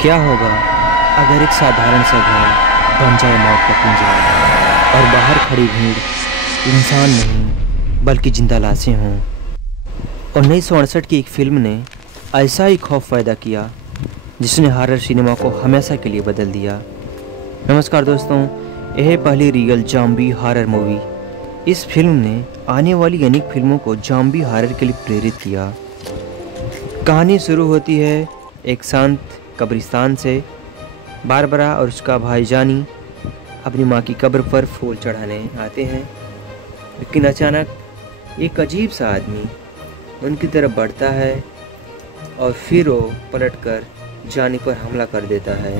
क्या होगा अगर एक साधारण सा घर बन जाए मौत का पिंजरा और बाहर खड़ी भीड़ इंसान नहीं बल्कि जिंदा लाशें हों। 1968 की एक फिल्म ने ऐसा ही खौफ पैदा किया जिसने हॉरर सिनेमा को हमेशा के लिए बदल दिया। नमस्कार दोस्तों, यह पहली रियल जॉम्बी हॉरर मूवी। इस फिल्म ने आने वाली अनेक फिल्मों को जॉम्बी हॉरर के लिए प्रेरित किया। कहानी शुरू होती है एक शांत कब्रिस्तान से। बारबरा और उसका भाई जानी अपनी माँ की कब्र पर फूल चढ़ाने आते हैं, लेकिन अचानक एक अजीब सा आदमी उनकी तरफ बढ़ता है और फिर वो पलटकर जानी पर हमला कर देता है।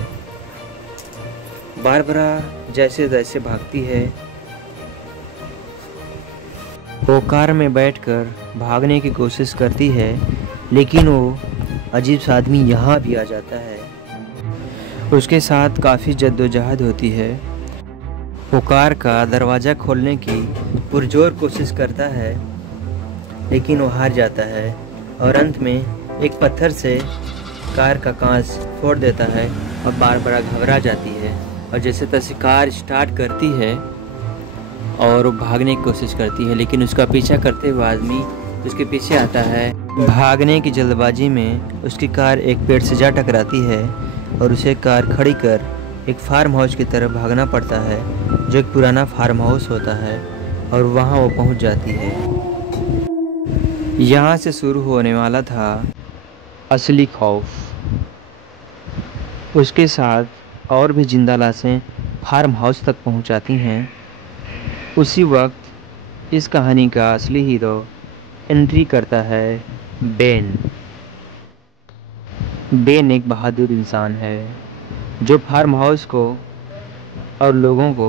बारबरा जैसे जैसे भागती है, वो कार में बैठकर भागने की कोशिश करती है, लेकिन वो अजीब सा आदमी यहाँ भी आ जाता है। उसके साथ काफ़ी जद्दोजहद होती है। वो कार का दरवाज़ा खोलने की पुरजोर कोशिश करता है, लेकिन वो हार जाता है और अंत में एक पत्थर से कार का कांच फोड़ देता है और बारबरा घबरा जाती है और जैसे तैसे कार स्टार्ट करती है और वो भागने की कोशिश करती है, लेकिन उसका पीछा करते हुए आदमी उसके पीछे आता है। भागने की जल्दबाजी में उसकी कार एक पेड़ से जा टकराती है और उसे कार खड़ी कर एक फार्म हाउस की तरफ भागना पड़ता है, जो एक पुराना फार्म हाउस होता है, और वहाँ वो पहुँच जाती है। यहाँ से शुरू होने वाला था असली खौफ। उसके साथ और भी जिंदा लाशें फार्म हाउस तक पहुँचाती हैं। उसी वक्त इस कहानी का असली हीरो एंट्री करता है, बेन। बेन एक बहादुर इंसान है जो फार्म हाउस को और लोगों को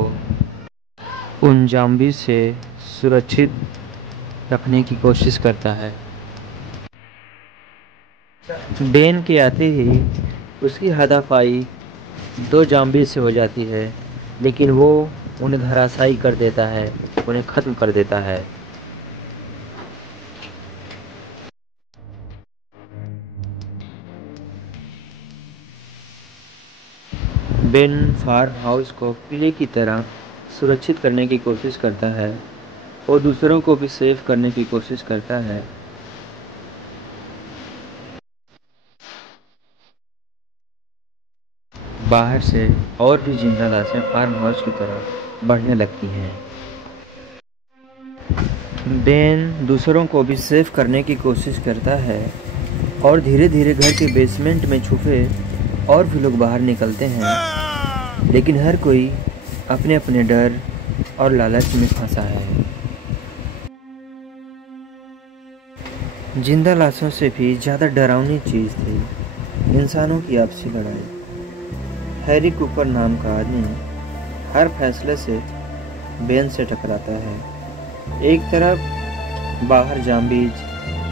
उन ज़ॉम्बी से सुरक्षित रखने की कोशिश करता है। बेन के आते ही उसकी हाथापाई दो ज़ॉम्बी से हो जाती है, लेकिन वो उन्हें धराशायी कर देता है, उन्हें ख़त्म कर देता है। बेन फार्म हाउस को किले की तरह सुरक्षित करने की कोशिश करता है और दूसरों को भी सेव करने की कोशिश करता है। बाहर से और भी जिंदा लाशें फार्म हाउस की तरफ बढ़ने लगती हैं। बेन दूसरों को भी सेव करने की कोशिश करता है और धीरे धीरे घर के बेसमेंट में छुपे और भी लोग बाहर निकलते हैं, लेकिन हर कोई अपने अपने डर और लालच में फंसा है। जिंदा लाशों से भी ज़्यादा डरावनी चीज़ थी इंसानों की आपसी लड़ाई। हैरी कूपर नाम का आदमी हर फैसले से बेन से टकराता है। एक तरफ बाहर ज़ॉम्बीज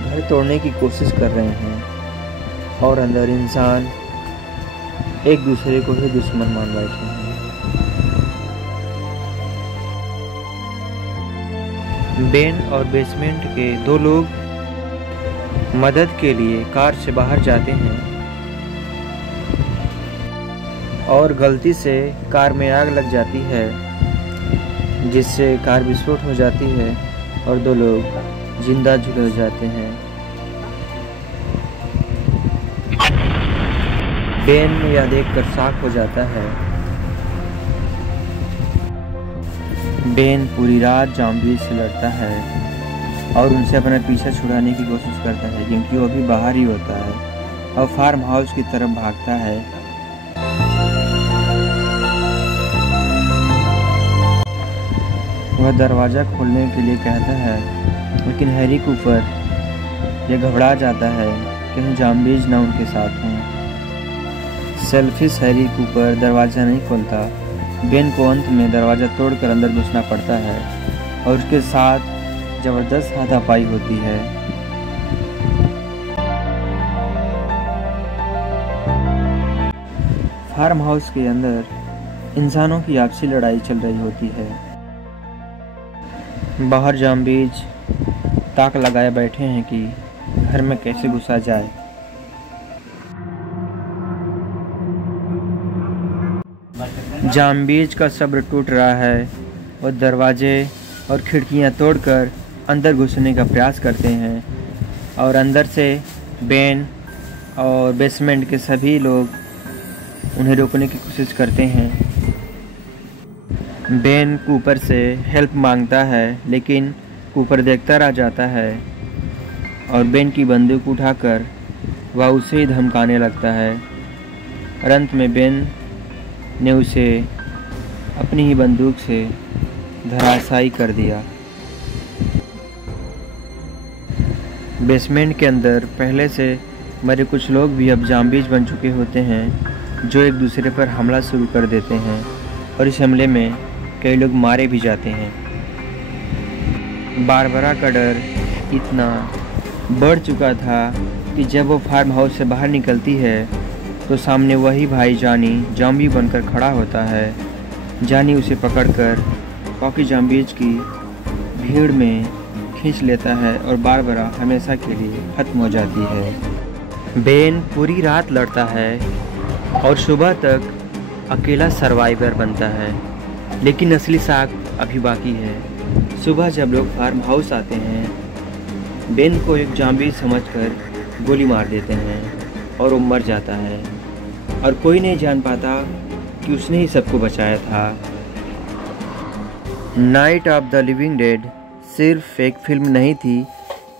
घर तोड़ने की कोशिश कर रहे हैं और अंदर इंसान एक दूसरे को ही दुश्मन मान बैठे हैं। बेन और बेसमेंट के दो लोग मदद के लिए कार से बाहर जाते हैं और गलती से कार में आग लग जाती है, जिससे कार विस्फोट हो जाती है और दो लोग जिंदा झुलस जाते हैं। बेन यह देखकर शॉक हो जाता है। बेन पूरी रात ज़ॉम्बी से लड़ता है और उनसे अपना पीछा छुड़ाने की कोशिश करता है, क्योंकि वो भी बाहर ही होता है, और फार्म हाउस की तरफ भागता है। वह दरवाज़ा खोलने के लिए कहता है, लेकिन हैरी कूपर यह घबरा जाता है कि कहीं ज़ॉम्बीज ना उनके साथ हों। सेल्फिश हैरी कूपर दरवाज़ा नहीं खोलता। बेन को अंत में दरवाज़ा तोड़कर अंदर घुसना पड़ता है और उसके साथ ज़बरदस्त हाथापाई होती है। फार्म हाउस के अंदर इंसानों की आपसी लड़ाई चल रही होती है। बाहर ज़ॉम्बीज ताक लगाए बैठे हैं कि घर में कैसे घुसा जाए। जाम्बीज का सब्र टूट रहा है और दरवाजे और खिड़कियां तोड़कर अंदर घुसने का प्रयास करते हैं और अंदर से बेन और बेसमेंट के सभी लोग उन्हें रोकने की कोशिश करते हैं। बेन कूपर से हेल्प मांगता है लेकिन कूपर देखता रह जाता है और बेन की बंदूक उठाकर वह उसे ही धमकाने लगता है। अंत में बेन ने उसे अपनी ही बंदूक से धराशायी कर दिया। बेसमेंट के अंदर पहले से मरे कुछ लोग भी अब ज़ॉम्बीज बन चुके होते हैं जो एक दूसरे पर हमला शुरू कर देते हैं और इस हमले में कई लोग मारे भी जाते हैं। बारबरा का डर इतना बढ़ चुका था कि जब वो फार्म हाउस से बाहर निकलती है तो सामने वही भाई जॉनी ज़ॉम्बी बनकर खड़ा होता है। जॉनी उसे पकड़कर बाकी ज़ॉम्बीज की भीड़ में खींच लेता है और बारबरा हमेशा के लिए ख़त्म हो जाती है। बेन पूरी रात लड़ता है और सुबह तक अकेला सर्वाइवर बनता है, लेकिन असली साख अभी बाकी है। सुबह जब लोग फार्म हाउस आते हैं, बेन को एक ज़ॉम्बी समझकर गोली मार देते हैं और वो मर जाता है और कोई नहीं जान पाता कि उसने ही सबको बचाया था। Night of the living dead सिर्फ एक फिल्म नहीं थी,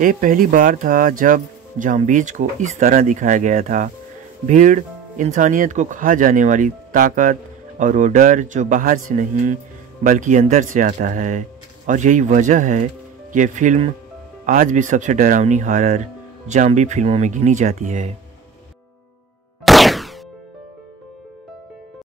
ये पहली बार था जब ज़ॉम्बीज को इस तरह दिखाया गया था। भीड़, इंसानियत को खा जाने वाली ताकत और वो डर जो बाहर से नहीं बल्कि अंदर से आता है। और यही वजह है कि ये फिल्म आज भी सबसे डरावनी हॉरर ज़ॉम्बी फिल्मों में गिनी जाती है।